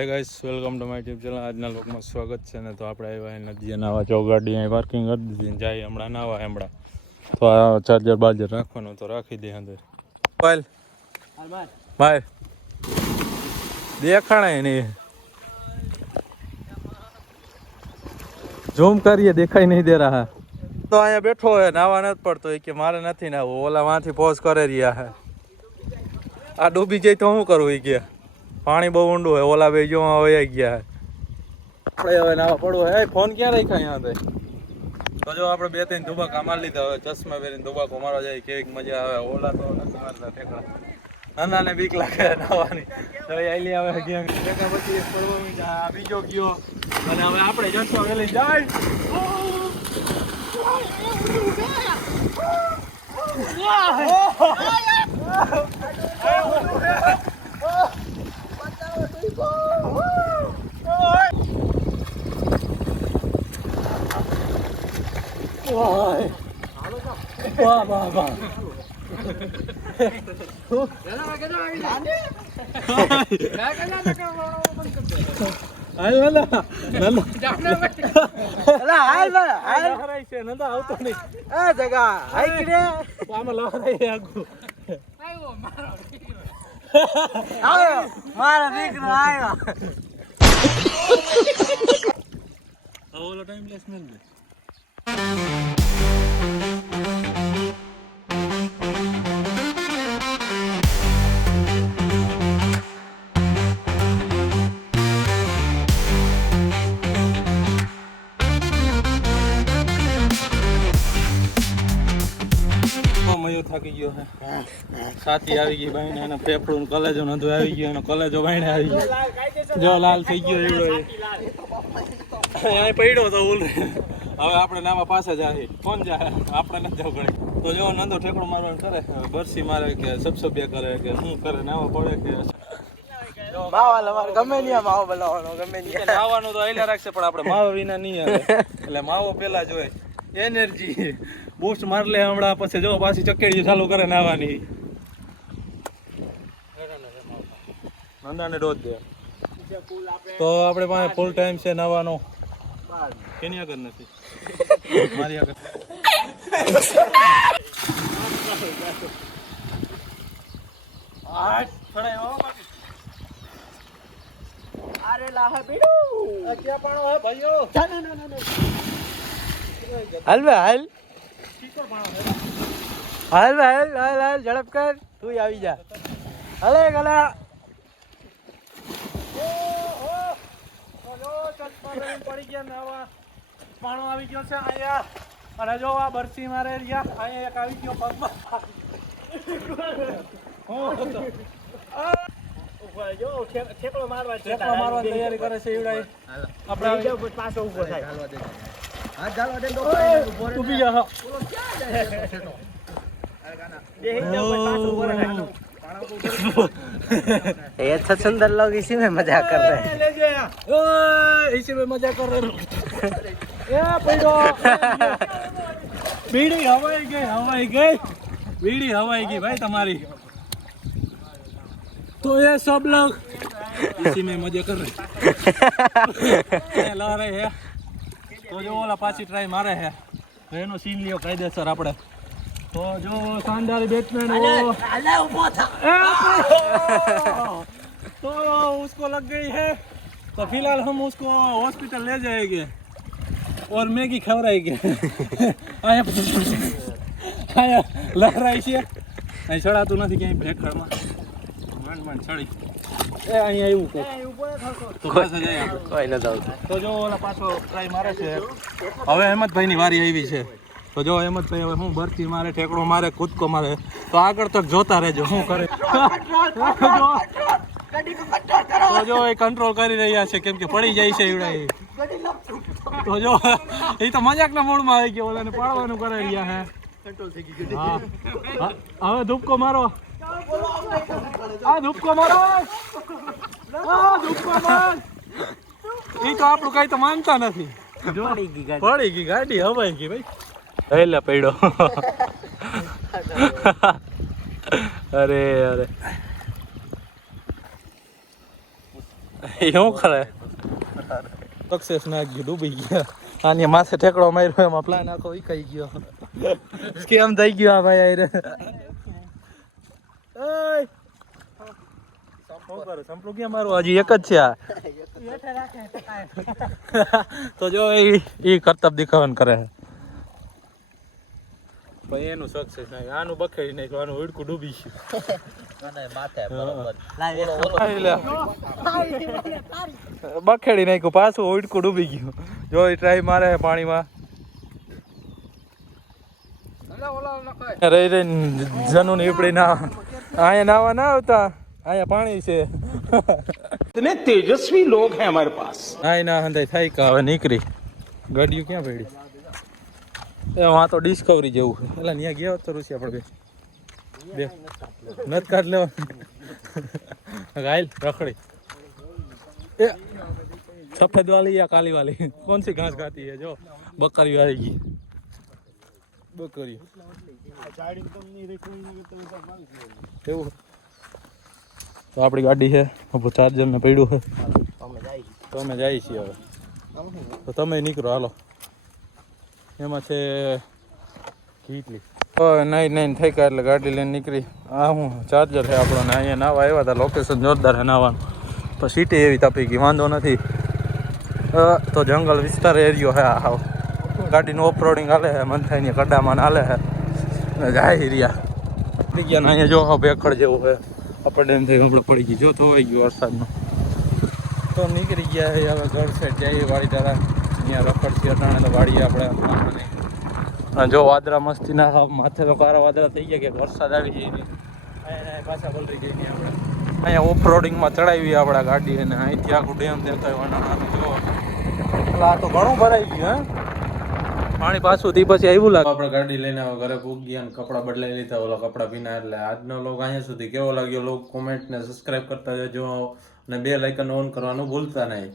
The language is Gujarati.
Hi guys, welcome to my YouTube channel. આજના લોકમાં સ્વાગત છે ને. તો આપણે આવ્યા નદીએ નાવા, ચોગાડી અહીં પાર્કિંગ કરી દીધી જાય હમણાં નાવા. હમણાં તો આ ચાર્જર બાર્જર રાખવાનું તો રાખી દે અંદર. મોબાઈલ ભાઈ દેખાણાય નહીં, ઝૂમ કરીએ દેખાઈ નહીં દે રહા. તો અહીંયા બેઠો હોય નાવા નથી પડતો એ કે મારે નથી નાવું. ઓલા માંથી પોઝ કરે રહ્યા હે. આ ડૂબી જાય તો શું કરવું એ કે પાણી બહુ ઊંડું હોય. ઓલા બે જો વયા ગયા આપણે હવે નાવા પડવું હોય. ફોન ક્યાં રાખ્યા અહીંયા તો જો આપણે 2-3 ધુબાકા મારી લીધા. હવે ચશ્મા પહેરીને ધુબાકો મારવા જાય કેવીક મજા આવે. ઓલા તો નથી મારતા ઠેકડા. નાનાને બીક લાગે નાવાની. તો આઈલી આવે ગેમ ઠેકા પછી પડવા બીજો ગયો અને હવે આપણે ચશ્મા પહેરી જાય. વાહ વાહ વાહ. ઓલો ટાઈમલેસ મેલ દે. થાકી ગયો હે. સાથી આવી ગઈ ભાઈ ને. ફેફડું કલેજો નતું આવી ગયો. એનો કલેજો ભાઈ આવી ગયો. જો લાલ થઈ ગયો એવડો અહીં પડ્યો તો ઉલ. હવે આપણે નામાં પાસે જાય. કોણ જાય? આપણે નથી જવું પડે. તો જો નંદો ઠેકડો મારવાનું કરે, બરસી મારે કે સબસબિયા કરે કે શું કરે, નાવા પડે કે ગમે નહીં માવો બનાવવાનો. ગમે નહીં નાવાનું તો આયલા રાખશે પણ આપણે માવો વિના નહીં આવે. એટલે માવો પેલા જોઈએ. એનર્જી બૂસ્ટ માર લે હમણાં. પછી જો પાછી ચકેડી ચાલુ કરે નાવાની. નંદાને ડોઝ દે. તો આપણે પાસે ફૂલ ટાઈમ છે નાવાનો. કેની આગળ નથી મારી આગળ. અરે લાહે પીડો ક્યાં પાણો હે ભાઈઓ. હાલ બે હાલ હાલ બે હાલ હાલ હાલ ઝડપ કર. તું આવી જા. હલે ગલા પડી ગયા નાવા. પાણો આવી ગયો છે અહીંયા. અને જો આ બરસી મારે રહ્યા. અહીંયા એક આવી ગયો પગમાં. ઠેકડો મારવા તૈયારી કરે છે એવડાઈ. આપણે પાછો ઉભો થાય. હાથ ઝાલવા દે તો ઊભી જા. ये अच्छा सुंदर लोग इसी में मजाक कर रहे हैं. इसी में मजाक कर रहे हैं. बीड़ी हवाई गई बीड़ी हवाई गई भाई तुम्हारी. तो ये सब लोग इसी में मजे कर रहे हैं. ला रहे हैं. તો જો ઓલા પાછી ટ્રાય મારે છે તો એનો સીન લ્યો કાયદેસર આપણે. તો જો શાનદાર બેટ્સમેન तो उसको लग गई है. तो फिलहाल हम उसको हॉस्पिटल ले जाएंगे और मैगी खवराएंगे. आया લહરાઈ છે. અહીં ચડાતું નથી ક્યાંય ભેખડમાં. માંડ ચડી એ અહીંયા આવ્યું કે કોઈ ન જાવ. તો જો ઓલા પાછો ટ્રાય મારે છે. હવે હેમંતભાઈની વારી આવી છે. તો જો હેમંતભાઈ હવે હું બરથી મારે, ઠેકડો મારે, કૂદકો મારે. તો આગળ તક જોતા રહેજો શું કરે. તો જો એ કંટ્રોલ કરી રહ્યા છે કેમ કે પડી જાય છે એવડા. તો જો એ તો મજાકના મૂડમાં આવી ગયો. ઓલાને પાડવાનું કરે રહ્યા હે. કંટ્રોલ થઈ ગયું. હા હવે ધૂપકો મારો. આ ધૂપકો મારો. આ ધૂપકો માર. એ તો આપણું કઈ તો માનતા નથી. પડી ગઈ ગાડી હવાઈ ગઈ ભાઈ. એટલે પડ્યો. અરે અરે એ શું કરે સક્સેસ ના ગયું ડૂબી ગયા આની માથે ઠેકડો માર્યો એમાં પ્લાન આખો વિકાઈ ગયો સ્કેમ થઈ ગયો આ ભાઈ આયરે શું કરે સંપલું ક્યાં મારું હજી એક જ છે આ તો જો એ કરતબ દેખાવાનું કરે ભાઈ એનું સક્સેસ નહીં આનું બખેડી નાખ્યું આનું ઉડકું ડૂબી ગયું બખેડી નાખ્યું પાછું ઉડકું ડૂબી ગયું જો એ ટ્રાય મારે પાણીમાં રહી રહી જનુ નીપડી ના અહીંયા નાવા ના આવતા અહીંયા પાણી છે इतने तेजस्वी लोग हैं हमारे पास નાઈ ના હંધાઈ થાય કે હવે નીકળી ગાડીઓ ક્યાં પડી એ વાં તો ડિસ્કવરી જેવું છે એટલે ત્યાં ગયા હોત તો રૂસી આપણે બે નત કાઢ લેવા ગાયલ રખડી એ સફેદ વાली या काली वाली कौन सी घास खाती है जो बकरी आएगी बकरी એવું તો આપણી ગાડી છે આપણું ચાર્જર ને પડ્યું છે તો અમે જઈએ છીએ હવે તો તમે નીકળો હાલો એમાં છે કેટલી નહીં નહીં થઈ ગયા એટલે ગાડી લઈને નીકળી આ હું ચાર્જર છે આપણો ને અહીંયા નાવા આવ્યા હતા લોકેશન જોરદાર છે નાવાનું પણ સીટી એવી તપી ગઈ વાંધો નથી તો જંગલ વિસ્તાર એરિયો છે આ ગાડીનું ઓફ રોડિંગ હાલે છે મંથાઈની કડામાં હાલે છે ને જાય રહ્યા પડી ગયા ને અહીંયા જો ભેખડ જેવું છે આપણે એમ થયું આપણે પડી ગઈ જો ધોવાઈ ગયું વરસાદનું તો નીકળી ગયા છે હવે ઘર સાઈડ જઈએ વાડી તારા અહીંયા રખડતી અટાણે તો વાડીએ આપણે જો વાદળા મસ્તી ના માથે તો કારા વાદળા થઈ ગયા કે વરસાદ આવી જાય ને અહીંયા પાછા બોલી ગઈ ને આપણે અહીંયા ઓફ રોડિંગમાં ચડાવી આપણા ગાડી અને અહીંથી આખું ડેમ દેખાય જો આ તો ઘણું ભરાઈ ગયું હે પાણી પાછું થી પછી આવ્યું લાગે આપણે ગાડી લઈને ઘરે પૂગ ગયા ને કપડાં બદલાઈ લીધા ઓલા કપડાં પીના એટલે આજનો લોગ અહીંયા સુધી કેવો લાગ્યો લોગ કોમેન્ટ ને સબસ્ક્રાઇબ કરતા જજો અને બે લાઇકન ઓન કરવાનું ભૂલતા નહીં.